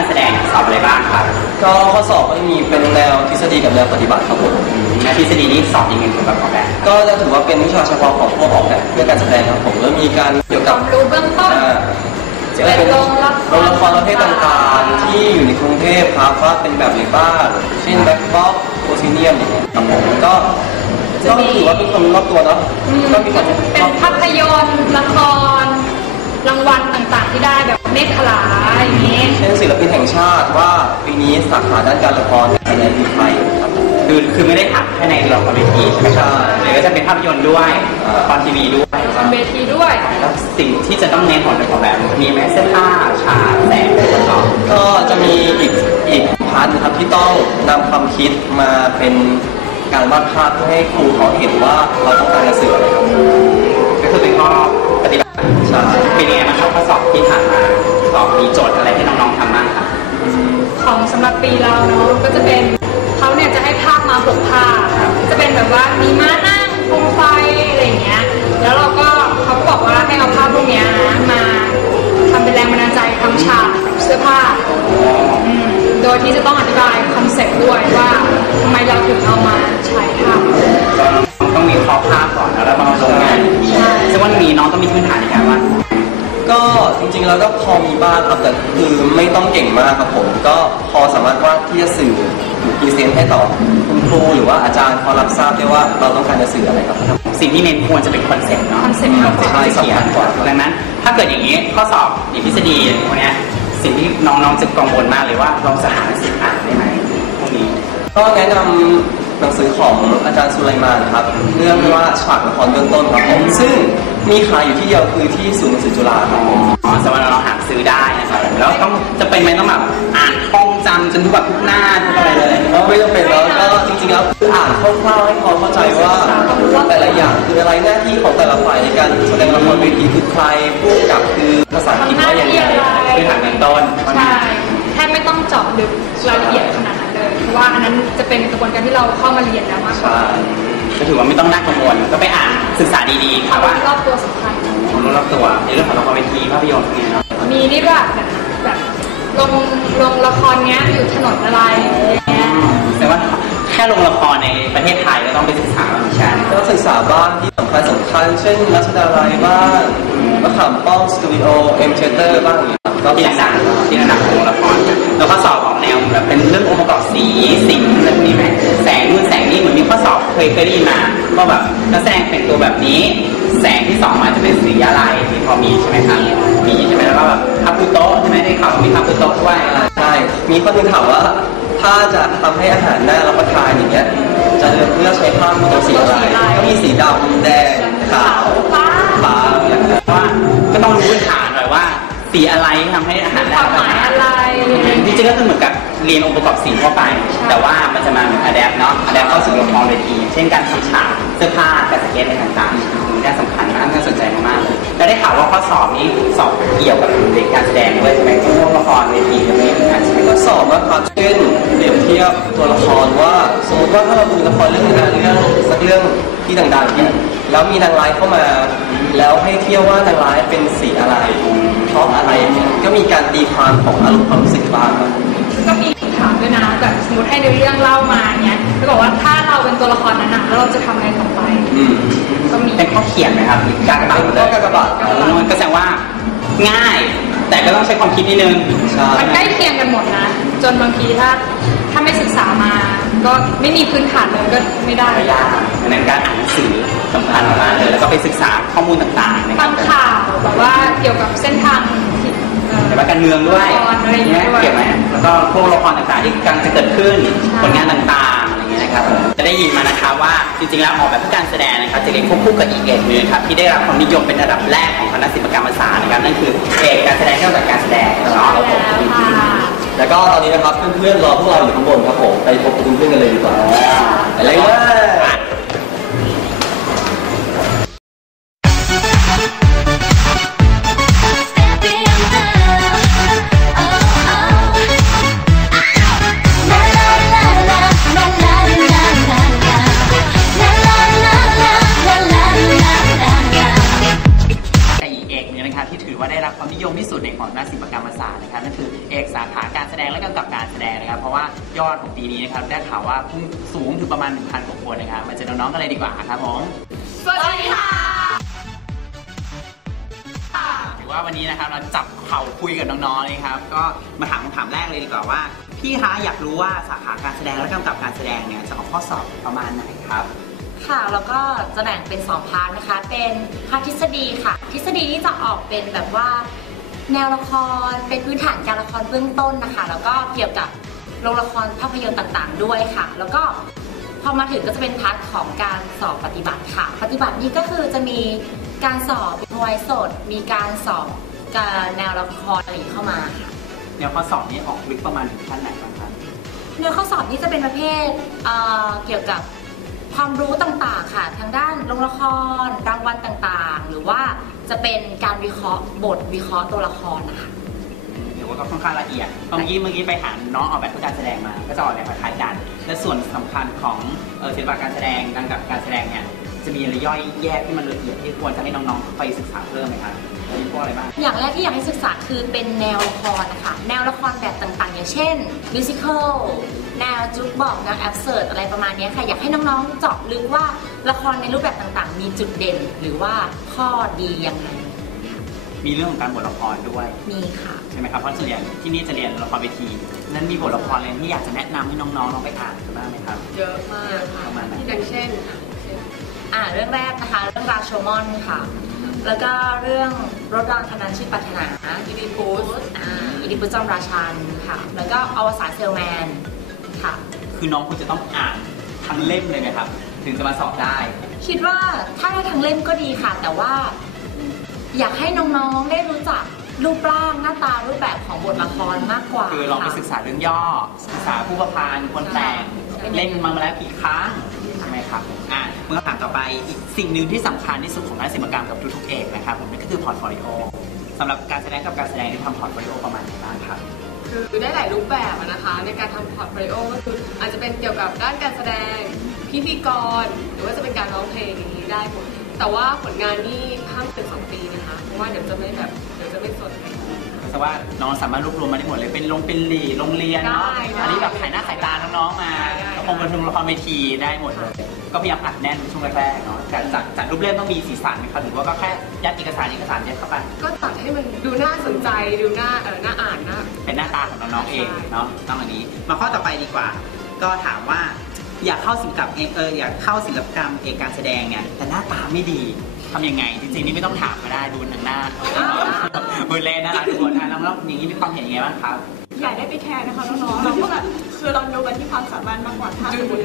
กแบบเพื่อการแสดงสอบอะไรบ้างครับก็ข้อสอบก็มีเป็นแนวทฤษฎีกับแนวปฏิบัติครับผมแนวทฤษฎีนี้สอบยังไงเกี่ยวกับออกแบบก็จะถือว่าเป็นวิชาเฉพาะของพวกออกแบบเพื่อการแสดงครับผมแล้วมีการเกี่ยวคกับวามรู้เบื้องต้นอ่าจะเป็นโรงละครโรงละครประเภทต่างๆ ที่อยู่ในกรุงเทพครับว่าเป็นแบบไหนบ้างเช่นแบ็คบ็อกโคซิเนียมอย่างเงี้ยครับผมก็ก็ถือว่าเป็นคนรอบตัวเนาะอืมก็มีคนเป็นภาพยนตร์ละครรางวัลต่างๆที่ได้แบบ เมฆขลาอย่างนี้เช่นศิลปินแห่งชาติว่าปีนี้สาขาด้านการละครคะแนนมีใครครับผมคือคือไม่ได้ถามแค่ในละครเวทีใช่ไหมครับใช่หรือก็จะเป็นภาพยนตร์ด้วยอ่าละครทีวีด้วยละครเวทีด้วยแล้วสิ่งที่จะต้องเน้นของในออกแบบมีไหมเสื้อผ้าฉากแสงประกอบก็จะมีอีกอีกพาร์ทนะครับที่ต้องนำความคิดมาเป็นการวาดภาพเพื่อให้ครูเขาเห็นว่าเราต้องการจะสื่ออะไรครับก็คือเป็นข้อปฏิบัติใช่ เป็นยังไงบ้างครับข้อสอบที่ผ่านมาสอบมีโจทย์อะไรให้น้องๆทำบ้างครับของสำหรับปีเราเนาะก็จะเป็นเขาเนี่ยจะให้ภาพมาหกภาพจะเป็นแบบว่ามีม้านั่งโคมไฟอะไรอย่างเงี้ยแล้วเราก็เขาก็บอกว่าให้เอาภาพพวกเนี้ยนะมาทำเป็นแรงบันดาลใจทำฉากเสื้อผ้าโดยที่จะต้องอธิบายคอนเซ็ปต์ด้วยว่า ใช่ซึ่งว่ามีน้องต้องมีพื้นฐานในการวาดก็จริงๆแล้วก็พอมีบ้างครับแต่คือไม่ต้องเก่งมากครับผม ก็พอสามารถวาดที่จะสื่อหรือพรีเซนต์ให้ต่อคุณครูหรือว่าอาจารย์พอรับทราบได้ว่าเราต้องการจะสื่ออะไรครับสิ่งที่เน้นควรจะเป็นคอนเซ็ปต์เนาะคอนเซ็ปต์มากกว่าใช่สำคัญกว่าดังนั้น ถ้าเกิดอย่างนี้ข้อสอบอย่างทฤษฎีพวกเนี้ยสิ่งที่น้องๆจะกังวลมากเลยว่าเราจะหาหนังสืออ่านได้ไหมพวกนี้ ก็แนะนำ หนังสือของอาจารย์สุไลมานครับ เรื่องว่าฉากละครเบื้องต้นครับผมซึ่งมีขายอยู่ที่เดียวคือที่ศูนย์หนังสือจุฬาครับผมอ๋อสามารถเราหาซื้อได้นะครับแล้วต้องจะเป็นไหมต้องแบบอ่านท่องจำจนทุกแบบทุกหน้าทุกอะไรเลยก็ไม่จำเป็นแล้วก็จริงๆแล้วคืออ่านคร่าวๆให้พอเข้าใจว่าแต่ละอย่างคืออะไรหน้าที่ของแต่ละฝ่ายในการแสดงละครเวทีคือใครผู้กำกับคือภาษาอังกฤษทำหน้าว่าอย่างที่ไรอะไรพื้นฐานเบื้องต้นใช่แทบไม่ต้องเจาะลึกรายละเอียดขนาดนั้นเลยเพ ราะว่าอันนั้นจะเป็นกระบวนการที่เราเข้ามาเรียนแล้วมากกว่าใช่ก็ถือว่าไม่ต้องน่ากังวลก็ไปอ่านศึกษาดีๆคค่ะวาว่ามรอบตัวสำคัญความรู้รอบตัวในเรื่องของละครเวทีภาพยนตร์พวกนี้เนาะมีนี่ด้วยแบบแบบลงลงละครเนี้ยอยู่ถนนอะไรอย่างเงี้ยแต่ว่าแค่ลงละครในประเทศไทยก็ต้องไปศึกษาแล้วเหมือนกันก็ศึกษาบ้านที่สำคัญสำคัญเช่นรัชดาลัยบ้าง มะขามป้อมสตูดิโอเอ็มเชเตอร์บ้างอย่างเงี้ยครับก็ที่ศึกษาดังๆที่ดังของโรงละครแล้วก็สอบออกแนวแบบเป็นเรื่ององค์ประกอบสีสิงอะไรพวกนี้ไหมแสงนู่นแสงนี่เหมือนมีข้อสอบเคยเคยได้ยินมาว่าแบบนักแสดงแต่งตัวแบบนี้ แสงที่สองมาจะเป็นสีอะไรที่พอมีใช่ไหมครับมีใช่ไหมแล้วก็แบบคาปูโตะใช่ไหมได้ข่าวมีคาปูโตะด้วยใช่มีคนหนึงถามว่าถ้าจะทำให้อาหารน่ารับประทานอย่างเงี้ยจะเลือกเลือกใช้ผ้าตัวสีอะไรก็มีสีดำแดงขาว ว่าก็ต้องรู้พื้นฐานหน่อยว่าสีอะไรที่ทำให้อาหารคได้วามหประมายทานอะไรจริงๆก็คือเหมือนกับเรียนองค์ประกอบสีเข้าไป แต่ว่ามันจะมาเหมือนอะแดปเนาะอะแดปเข้าสู่ละครเวทีเช่นการทำฉากเสื้อผ้าการสเก็ตอะไรต่างๆ มีน่าสำคัญมากน่าสนใจมากๆเลยแล้วได้ข่าวว่าข้อสอบนี้สอบเกี่ยวกับเด็กการแสดงด้วยใช่ไหมพวกละครเวทีจะไม่เหมือนกันใช่ไหมก็สอบนะครับเช่นเปรียบเทียบตัวละครว่าสมมติว่าถ้าเราดูละครเรื่องงานเรื่องสักเรื่องที่ดังๆเนี่ยแล้วมีนางร้ายเข้ามา แล้วให้เทียบว่านางร้ายเป็นสีอะไรเพราะอะไรเนี่ยก็มีการตีความของอารมณ์ความรู้สึกบ้างครับก็มีถามด้วยนะแบบสมมติให้ในเรื่องเล่ามาเนี้ยแล้วบอกว่าถ้าเราเป็นตัวละครนั้นนะแล้วเราจะทำอะไรต่อไปอืม ก็มีเป็นข้อเขียนไหมครับหรือการกระบาดเป็นเลข้อยกากบาทอ๋อก็แสดงว่าง่าย แต่ก็ต้องใช้ความคิดนิดนึงใช่มันใกล้เคียงกันหมดนะ จนบางทีถ้าถ้าไม่ศึกษามา ก็ไม่มีพื้นฐานเลยก็ไม่ได้ก็ยากดังนั้นการอ่านหนังสือสำคัญมากเลยแล้วก็ไปศึกษาข้อมูลต่างๆนะคฟัรับงข่าวแบบว่าเกี่ยวกับเส้นทางที่เอ่อแต่ว่าการเมืองด้วยละครอะไรอย่างเงี้ยด้วยเกี่ยวไหมแล้วก็พวกละครต่างๆที่กำลังจะเกิดขึ้นผลงานต่าง นะครับผมจะได้ยินมานะคะว่าจริงๆแล้วออกแบบเพื่อการแสดงนะครับจะเรียนควบคู่กับอีกเอกหนึงครับที่ได้รับความนิยมเป็นระดับแรกของคณะศิลปกรรมศาสตร์นะครับนั่นคือเอกการแสดงเกี่ยวกับการแสดงเนาะแล้วค่ะแล้วก็ตอนนี้นะครับเพื่อนๆรอพวกเราอยู่ข้างบนครับผมไปพบกับเพื่อนๆกันเลยดีกว่าไปเลยว่า สูงถึงประมาณ 1,000กว่าคนนะครับ มาเจอน้องๆกันเลยดีกว่าครับผมสวัสดีค่ะถือว่าวันนี้นะครับเราจับเข่าคุยกับน้องๆเลยครับ ก็มาถามคำถามแรกเลยดีกว่าว่า พี่คะอยากรู้ว่าสาขาการแสดงและกำกับการแสดงเนี่ยจะออกข้อสอบประมาณไหนครับค่ะแล้วก็จะแบ่งเป็น 2 พาร์ทนะคะ เป็นพาร์ททฤษฎีค่ะ ทฤษฎีนี่จะออกเป็นแบบว่า แนวละครเป็นพื้นฐานการละครเบื้องต้นนะคะ แล้วก็เกี่ยวกับ โรงละครภาพยนตร์ต่างๆ ด้วยค่ะ แล้วก็พอมาถึงก็จะเป็นพาร์ทของการสอบปฏิบัติค่ะ ปฏิบัตินี้ก็คือจะมีการสอบมวยสด มีการสอบการแนวละครอะไรเข้ามาค่ะแนวข้อสอบนี้ออกลึกประมาณถึงขั้นไหนบ้างครับเนื้อข้อสอบนี้จะเป็นประเภทเอ่อเกี่ยวกับความรู้ต่างๆค่ะ ทางด้านโรงละครรางวัลต่างๆ หรือว่าจะเป็นการวิเคราะห์บทวิเคราะห์ตัวละครนะคะหรื อว่าก็ค่อนข้างละเอียดเมื่อกี้เมื่อกี้ไปหาน้องออกแบบเพื่อการแสดงมา ก็จะออกแบบคล้ายๆกัน และส่วนสำคัญของเออศิลปะการแสดงการกับการแสดงเนี่ยจะมีอะไรย่อยแยกที่มันละเอียดที่ควรจะให้น้องๆไปศึกษาเพิ่มไหมครับมีพวกอะไรบ้าง อย่างแรกที่อยากให้ศึกษาคือเป็นแนวละครนะคะแนวละครแบบต่างๆ อย่างเช่นมิวสิควลแนวจุกบอกแนวแอบเสิร์ตอะไรประมาณเนี้ยค่ะ อยากให้น้องๆเจาะลึกว่าละครในรูปแบบต่างๆ มีจุดเด่นหรือว่าข้อดียังไง มีเรื่องของการบทละครด้วยมีค่ะ ใช่ไหมครับเพราะส่วนใหญ่ที่นี่จะเรียนละครเวทีนั้นมีบทละครอะไรที่อยากจะแนะนำให้น้องๆลองไปอ่านกันบ้างไหมครับ เยอะมากค่ะประมาณไหน อย่างเช่นอ่าเรื่องแรกนะคะ เรื่องราโชมอนค่ะ แล้วก็เรื่องรถรางคันนั้นชื่อปรารถนาอีดิปุสอ่าอีดิปุสจอมราชันค่ะ แล้วก็อวสานเซลแมนค่ะ คือน้องควรจะต้องอ่านทั้งเล่มเลยไหมครับ ถึงจะมาสอบได้ คิดว่าถ้าได้ทั้งเล่มก็ดีค่ะ แต่ว่า อยากให้น้องๆได้รู้จักรูปร่างหน้าตารูปแบบของบทละครมากกว่าคือลองไปค่ะศึกษาเรื่องย่อ ศึกษาผู้ประพันธ์คนแต่งใช่เล่นมันมาแล้วกี่ครั้งใช่ไหมครับอะเมื่อคำถามต่อไปอีกสิ่งหนึ่งที่สำคัญที่สุดของนักศิลปกรรมกับทุกๆเอกนะครับผมนั่นก็คือพอร์ตโฟลิโอสำหรับการแสดงกับการแสดงที่ทำพอร์ตโฟลิโอประมาณไหนบ้างครับคือได้หลายรูปแบบอะนะคะ ในการทำพอร์ตโฟลิโอก็คืออาจจะเป็นเกี่ยวกับด้านการแสดงพิธีกร หรือว่าจะเป็นการร้องเพลงอย่างนี้ได้หมดแต่ว่าผลงานนี่ห้ามเกินสองปีนะคะเพราะ ว่าเดี๋ยวจะไม่แบบเดี๋ยวจะไม่สด เพราะว่าน้องสามารถรวบรวมมาได้หมดเลยเป็นโรงเป็นหลีโรงเรียนเนาะได้ได้อันนี้แบบขายหน้าขายตาน้องๆมาได้ได้ละครบันเทิงละครเวทีได้หมดเลย ก็พยายามอัดแน่นช่วงแรกๆเนาะแต่จากจากรูปเล่มต้องมีสีสันนะครับหรือว่าก็แค่ยัดเอกสารเอกสารเดียวเข้าไปก็ตัดให้มันดูน่าสนใจดูน่าเออน่าอ่านน่า เป็นหน้าตาของน้องๆเองใช่เนาะต้องอันนี้ มาข้อต่อไปดีกว่า ก็ถามว่าอยากเข้าศิลปกรรมเองเอออยากเข้าศิลปกรรมเอกการแสดงเนี่ยแต่หน้าตาไม่ดี ทำยังไง จริงๆนี่ไม่ต้องถามก็ได้ดูหนังหน้าเบอร์เลนนะคะทุกคนอะน้องๆอย่างนี้มีความเห็นยังไงบ้างครับ อย่าได้ไปแคร์นะคะน้องๆเราก็แบบคือเราดูกันที่ความสามารถมากกว่าถ้าสมมติ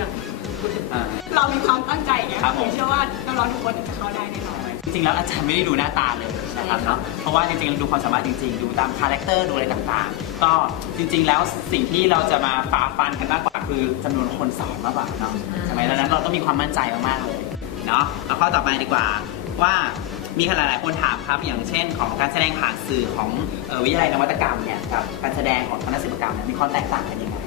อ่าเรามีความตั้งใจเนี่ยครับผมเชื่อว่าน้องๆทุกคนจะเข้าได้แน่นอนจริงๆแล้วอาจารย์ไม่ได้ดูหน้าตาเลยนะครับเนาะเพราะว่าจริงๆเราดูความสามารถจริงๆ ดูตามคาแรคเตอร์ดูอะไรต่างๆ ก็จริงๆแล้วสิ่งที่เราจะมาฝ่าฟันกันมากกว่าคือจำนวนคนสอบมากกว่าเนาะใช่ไหมดังนั้นเราต้องมีความมั่นใจมากๆเลยเนาะเอาข้อต่อไปดีกว่า ว่ามีหลายๆคนถามครับ อย่างเช่น ของการแสดงผ่านสื่อของเอ่อวิทยาลัยนวัตกรรมเนี่ยกับการแสดงของคณะศิลปกรรมเนี่ยมีความแตกต่างกันยังไง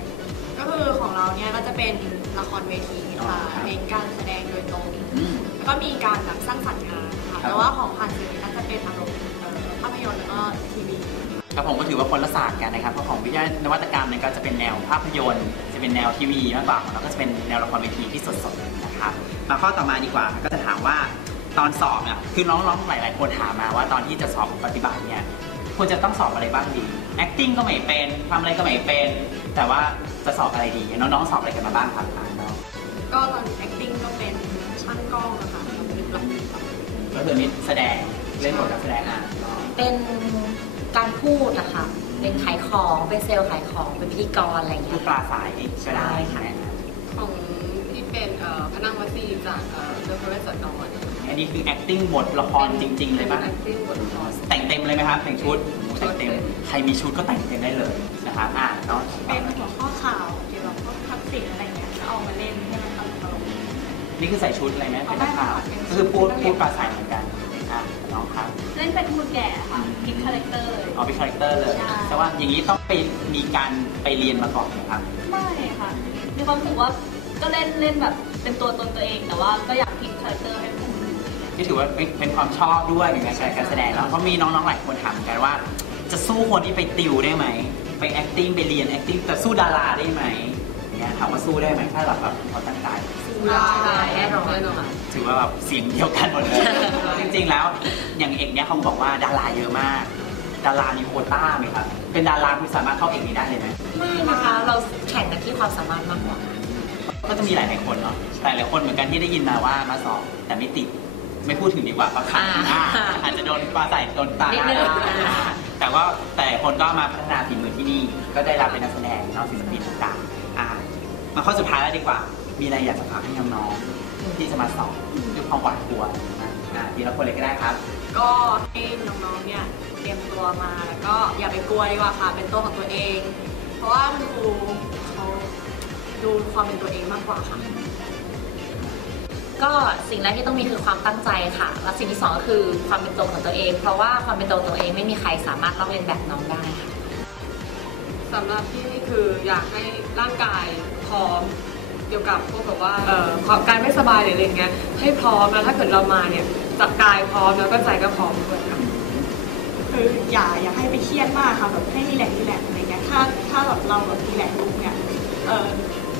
ก็คือของเราเนี่ยก็จะเป็นละครเวทีค่ะอ๋อเน้นการแสดงโดยตรงอืมแล้วก็มีการแบบสร้างสรรค์งานนะครัคะบแต่ว่าของผ่านสื่อก็จะเป็นอารมณ์เอ่อภาพยนตร์แล้วก็ทีวีครับผมก็ถือว่าคนละศาสตร์กันนะครับเพราะของวิทยานวัตกรรมเนี่ยก็จะเป็นแนวภาพยนตร์ จะเป็นแนวทีวีมากกว่าของเราก็จะเป็นแนวละครเวทีที่สดๆนะครับมาข้อต่อมาดีกว่าก็จะถามว่า ตอนสอบเนี่ยคือน้องๆหลาย ๆ คนถามมาว่าตอนที่จะสอบปฏิบัติเนี่ยควรจะต้องสอบอะไรบ้างดี acting ก็ไม่เป็นทำอะไรก็ไม่เป็น แต่ว่าจะสอบอะไรดี น้องๆสอบอะไรกันมาบ้างครับถามน้องก็ตอน acting ก็เป็นช่างกล้องนะคะเป็นรับก็คือนี่แสดงเล่นบทกับแสดงอะเป็นการพูดนะคะเป็นขายของเป็นเซลล์ขายของเป็นพิธีกรอะไรอย่างเงี้คืยอปลาใสก็ได้ใช่ใช่ค่ะไหมของที่เป็นเอ่อพระนางวัสีจากเอ่อเรื่องพระเวสสันดร อันนี้คือ acting บทละครจริง ๆ เลยป่ะป็น acting บทละคร แต่งเต็มเลยไหมครับแต่งชุดแต่งเต็ม ใครมีชุดก็แต่งเต็มได้เลยนะครับอ่าเนาะเป็นหัวข้อข่าวเกี่ยวกับพวกทักษิณอะไรเงี้ยแล้วเอามาเล่นให้มันตลกนี่คือใส่ชุดอะไรไหมเป็นนักข่าวเอาได้ค่ะก็คือพูดพูดปลาใสเหมือนกันอ่าน้องครับเล่นเป็นคนแก่ค่ะคิดคาแรคเตอร์เอาเป็นคาแรคเตอร์เลยใช่แต่ว่าอย่างนี้ต้องไปมีการไปเรียนมาก่อนไหมครับไม่ค่ะมีความรู้สึกว่าก็เล่นเล่นแบบเป็นตัวตนตัวเอง แต่ว่าก็อยากพลิกคาแรคเตอร์ให้เป็น ที่ถือว่าเป็นเป็นความชอบด้วยในการการแสดงแล้วก็มีน้องๆหลายคนถามเหมือนกันว่า จะสู้คนที่ไปติวได้ไหม ไป acting ไปเรียน acting แต่สู้ดาราได้ไหมงี้ยถามว่าสู้ได้ไหมถ้าเราแบบเขาตั้งใจได้แน่นอนแน่นอนถือว่าแบบเสียงเดียวกันหมดเลย จริงๆแล้วอย่างเอกเนี่ยเขาบอกว่าดาราเยอะมาก ดารามีโควต้าไหมครับ เป็นดาราคุณสามารถเข้าเอกนี้ได้เลยไหมไม่นะคะเราแข่งกันที่ความสามารถมากกว่า ก็จะมีหลายๆคนเนาะหลายๆคนเหมือนกันที่ได้ยินมาว่ามาสอบแต่ไม่ติด ไม่พูดถึงดีกว่าเพราะขัดอ่าอ่าอาจจะโดนปลาใส่โดนตานิดนึง อ่าแต่ว่าแต่คนก็มาพัฒนาฝีมือที่นี่ ก็ได้รับเป็นนักแสดงเนาะศิลปินต่างๆอ่ามาข้อสุดท้ายแล้วดีกว่า มีอะไรอยากจะฝากให้น้องๆที่จะมาสอบด้วยความหวาดกลัวนะอ่าทีละคนเลยก็ได้ครับ ก็ให้น้องๆ เนี่ยเตรียมตัวมาแล้วก็อย่าไปกลัวดีกว่าค่ะ เป็นตัวของตัวเอง เพราะว่าคุณครูเขาดูความเป็นตัวเองมากกว่าค่ะ ก็สิ่งแรกที่ต้องมีคือความตั้งใจค่ะ และสิ่งที่สองก็คือความเป็นตัวของตัวเอง เพราะว่าความเป็นตัวของตัวเองไม่มีใครสามารถลอกเลียนแบบน้องได้ค่ะสำหรับพี่นี่คืออยากให้ร่างกายพร้อมเกี่ยวกับพวกแบบว่าเอ่อความการไม่สบายหรืออะไรเงี้ยให้พร้อมแล้วถ้าเกิดเรามาเนี่ยจับกายพร้อมแล้วก็ใจก็พร้อมด้วยค่ะคืออย่าอย่าให้ไปเครียดมากค่ะแบบให้รีแลกซ์รีแลกซ์อะไรเงี้ยถ้าถ้าแบบเราแบบรีแลกซ์ปุ๊บเนี่ยเออ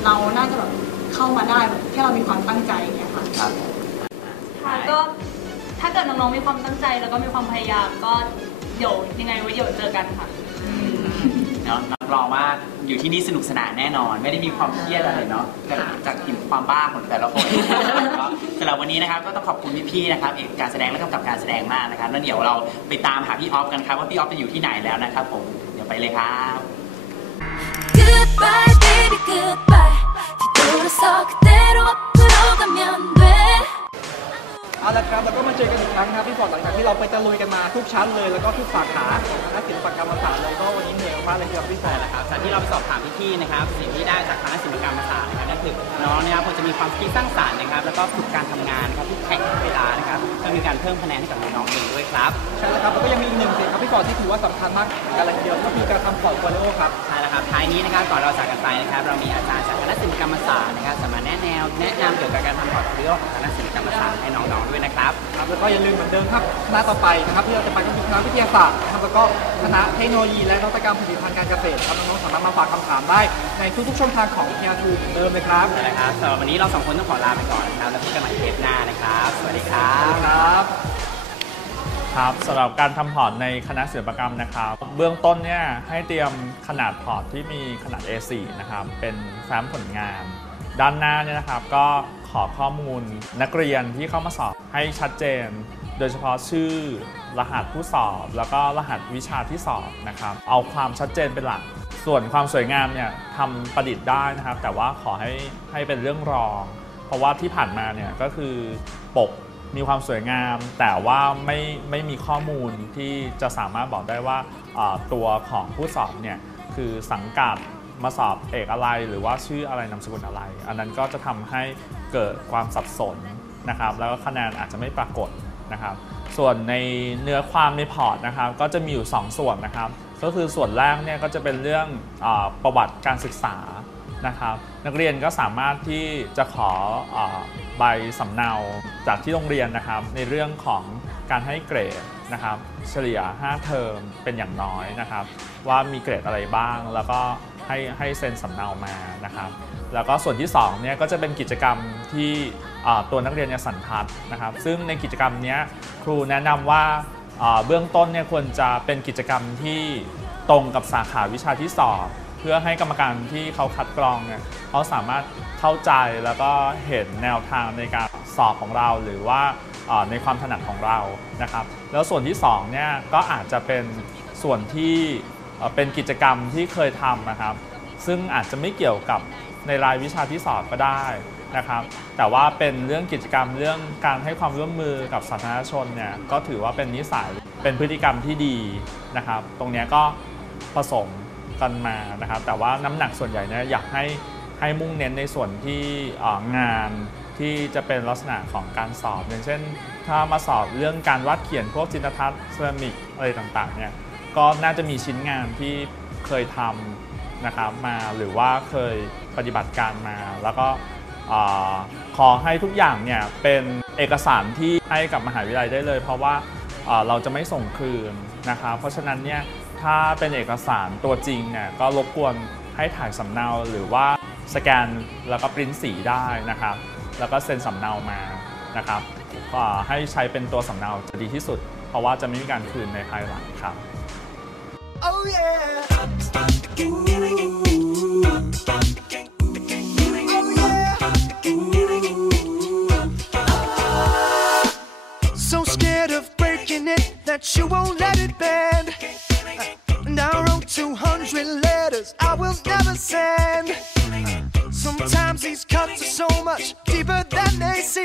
เราน่าจะแบบ เข้ามาได้แบบแค่เรามีความตั้งใจอย่างเงี้ยค่ะ ครับค่ะก็ถ้าเกิดน้องๆมีความตั้งใจแล้วก็มีความพยายามก็เดี๋ยวยังไงไว้เดี๋ยวเจอกันค่ะ เนาะรับรองว่าอยู่ที่นี่สนุกสนานแน่นอน ไม่ได้มีความเครียดอะไรเนาะแต่จากกลิ่นความบ้าของแต่ละคนเนาะสำหรับวันนี้นะครับก็ต้องขอบคุณพี่ๆนะครับเอกการแสดงและกำกับการแสดงมากนะครับแล้วเดี๋ยวเราไปตามหาพี่ออฟกันครับว่าพี่ออฟจะอยู่ที่ไหนแล้วนะครับผมเดี๋ยวไปเลยครับ Goodbye baby goodbye 뒤돌아서 그대로 앞으로 가면 돼 เอาละครับแล้วก็มาเจอกันอีกครั้งครับพี่ฟอร์ดหลังจากที่เราไปตะลุยกันมาทุกชั้นเลย แล้วก็ทุกสาขาของคณะศิลปกรรมศาสตร์เลยก็วันนี้เหนื่อยมากเลยครับพี่ฟอร์ด นะครับจากที่เราไปสอบถามพี่ๆนะครับ สิ่งที่ได้จากคณะศิลปกรรมศาสตร์นะครับนั่นคือน้องนะครับควรจะมีความคิดสร้างสรรค์นะครับ แล้วก็ฝึกการทำงานนะครับที่แข่ง กับเวลานะครับเพื่อมีการเพิ่มคะแนนให้กับน้องๆเองด้วยครับ ใช่แล้วครับแล้วก็ยังมีอีกหนึ่งสิ่งครับพี่ฟอร์ดที่ถือว่าสำคัญมากกันเลยทีเดียวก็คือการทำพอร์ตโฟลิโอครับใช่แล้วครับท้ายนี้นะครับก่อนเราจากกันไปนะครับเรามีอาจารย์จากคณะศิลปกรรมศาสตร์นะครับสามารถแนะแนวแนะนำเกี่ยวกับการทำพอร์ตโฟลิโอของคณะศิลปกรรมศาสตร์ให้น้องๆด้วยนะครับ ครับแล้วก็อย่าลืมเหมือนเดิมครับคณะต่อไปนะครับที่เราจะไปก็คือคณะวิทยาศาสตร์นะครับแล้วก็คณะเทคโนโลยี และนวัตกรรมผลิตภัณฑ์การเกษตรครับน้องๆสามารถมาฝากคำถามได้ในทุกๆช่องทางของวิทยาทูเหมือนเดิมเลยครับ นะครับสำหรับวันนี้เราสองคนต้องขอลาไปก่อนนะครับแล้วพบกันใหม่เทปหน้านะครับ สวัสดีครับครับครับสำหรับการทำพอร์ตในคณะศิลปกรรมนะครับ เบื้องต้นเนี่ยให้เตรียมขนาดพอร์ตที่มีขนาด A4 นะครับ เป็นแฟ้มผลงาน ด้านหน้าเนี่ยนะครับ ก็ขอข้อมูลนักเรียนที่เข้ามาสอบให้ชัดเจน โดยเฉพาะชื่อรหัสผู้สอบ แล้วก็รหัสวิชาที่สอบนะครับ เอาความชัดเจนเป็นหลัก ส่วนความสวยงามเนี่ยทำประดิษฐ์ได้นะครับ แต่ว่าขอให้ให้เป็นเรื่องรอง เพราะว่าที่ผ่านมาเนี่ยก็คือปกมีความสวยงาม แต่ว่าไม่ไม่มีข้อมูลที่จะสามารถบอกได้ว่าตัวของผู้สอบเนี่ยคือสังกัดมาสอบเอกอะไรหรือว่าชื่ออะไรนามสกุลอะไร อันนั้นก็จะทำให้เกิดความสับสนนะครับ แล้วก็คะแนนอาจจะไม่ปรากฏนะครับ ส่วนในเนื้อความในพอร์ตนะครับ ก็จะมีอยู่ 2 ส่วนนะครับ ก็คือส่วนแรกเนี่ยก็จะเป็นเรื่องอประวัติการศึกษา นะครับ นักเรียนก็สามารถที่จะขออใบสำเนาจากที่โรงเรียนนะครับ ในเรื่องของการให้เกรดนะครับ เฉลี่ย 5 เทอมเป็นอย่างน้อยนะครับ ว่ามีเกรดอะไรบ้าง แล้วก็ให้ให้เซ็นสำเนามานะครับ แล้วก็ส่วนที่2เนี่ยก็จะเป็นกิจกรรมที่ตัวนักเรียนเนี่ยสันทัดนะครับ ซึ่งในกิจกรรมนี้ครูแนะนำว่าเบื้องต้นเนี่ยควรจะเป็นกิจกรรมที่ตรงกับสาขาวิชาที่สอบ เพื่อให้กรรมการที่เขาคัดกรองเนี่ยเขาสามารถเข้าใจแล้วก็เห็นแนวทางในการสอบของเราหรือว่าในความถนัดของเรานะครับ แล้วส่วนที่2เนี่ยก็อาจจะเป็นส่วนที่เป็นกิจกรรมที่เคยทำนะครับ ซึ่งอาจจะไม่เกี่ยวกับในรายวิชาที่สอบก็ได้นะครับ แต่ว่าเป็นเรื่องกิจกรรมเรื่องการให้ความร่วมมือกับสาธารณชนเนี่ยก็ถือว่าเป็นนิสัยเป็นพฤติกรรมที่ดีนะครับ ตรงนี้ก็ผสม กันมานะครับแต่ว่าน้ำหนักส่วนใหญ่เนี่ยอยากให้ให้มุ่งเน้นในส่วนที่งานที่จะเป็นลักษณะของการสอบอย่างเช่น ถ้ามาสอบเรื่องการวาดเขียนพวกจินตทัศน์เซรามิกอะไรต่างๆเนี่ยก็น่าจะมีชิ้นงานที่เคยทำนะครับมาหรือว่าเคยปฏิบัติการมา แล้วก็ขอให้ทุกอย่างเนี่ยเป็นเอกสารที่ให้กับมหาวิทยาลัยได้เลย เพราะว่าเราจะไม่ส่งคืนนะครับเพราะฉะนั้นเนี่ย ถ้าเป็นเอกสารตัวจริงเนี่ยก็รบกวนให้ถ่ายสำเนาหรือว่าสแกนแล้วก็ปริ้นสีได้นะครับ แล้วก็เซ็นสำเนามานะครับก็ให้ใช้เป็นตัวสำเนาจะดีที่สุด เพราะว่าจะไม่มีการคืนในภายหลังครับ Oh yeah. that you won't let it bend. Send. Sometimes these cuts are so much deeper than they seem.